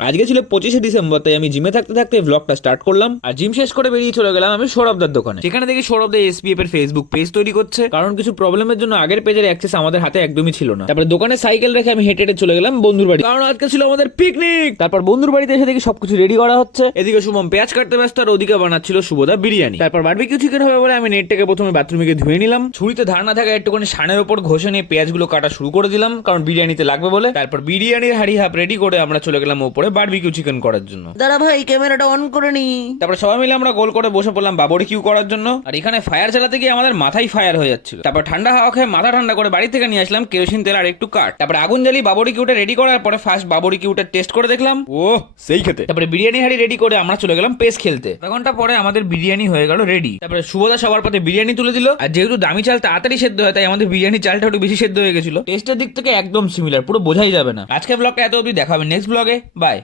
আজকে ছিল 25শে ডিসেম্বর, তাই আমি জিমে থাকতে থাকতে ব্লগটা স্টার্ট করলাম। আর জিম শেষ করে বেরিয়ে চলে গেলাম আমি সৌরভদার দোকানে। সেখানে দেখি সৌরভদা এসপিএফ এর ফেসবুক পেজ তৈরি করছে, কারণ কিছু প্রবলেমের জন্য আগের পেজের অ্যাক্সেস আমাদের হাতে একদমই ছিল না। তারপরে দোকানে সাইকেল রেখে আমি হেঁটে হেঁটে চলে গেলাম বন্ধুর বাড়ি, কারণ আজকে ছিল আমাদের পিকনিক। তারপর বন্ধুর বাড়িতে এসে দেখি সবকিছু রেডি করা হচ্ছে। এদিকে শুভম পেঁয়াজ কাটতে ব্যস্ত, আর ওদিকে বানাচ্ছিল শুভদা বিরিয়ানি। তারপর বারবিকিউ চিকেন হবে বলে আমি নেটটাকে প্রথমে বাথরুমে গিয়ে ধুয়ে নিলাম। ছুরিতে ধারণা থাকা একটুখানি সানের উপর ঘষে নিয়ে পেঁয়াজগুলো কাটা শুরু করে দিলাম, কারণ বিরিয়ানিতে লাগবে বলে। তারপর বিরিয়ানির হাড়ি হাফ রেডি করে আমরা চলে গেলাম উপরে বারবিকিউ চিকেন করার জন্য। দাদা ভাই ক্যামেরাটা অন করে নি। তারপর সবাই মিলে আমরা গোল করে বসে পড়লাম বাবরিকিউ করার জন্য। আর এখানে ফায়ার চালাতে গিয়ে আমাদের মাথায় ফায়ার হয়ে যাচ্ছিল। তারপর ঠান্ডা হাওয়া খেয়ে মাথা ঠান্ডা করে বাড়ি থেকে নিয়ে আসলাম কেরোসিন তেল আর একটু কাঠ। তারপর আগুন জ্বালিয়ে বাবরিকিউটা রেডি করার পরে ফার্স্ট বাবরিকিউটা টেস্ট করে দেখলাম, ও সেই খেতে। তারপরে বিরিয়ানি হাড়ি রেডি করে আমরা চলে গেলাম পেস খেলতে। আধা ঘন্টা পরে আমাদের বিরিয়ানি হয়ে গেল রেডি। তারপরে শুভদা সবার পাতে বিরিয়ানি তুলে দিল। আর যেহেতু দামি চাল তাড়াতাড়ি সেদ্ধ হয়, তাই আমাদের বিরিয়ানি চালটা একটু বেশি সেদ্ধ হয়ে গেছিল। টেস্টের দিক থেকে একদম সিমিলার, পুরো বোঝাই যাবে না। আজকে ব্লগটা এত অবধি, দেখা হবে নেক্সট ব্লগে। বাই।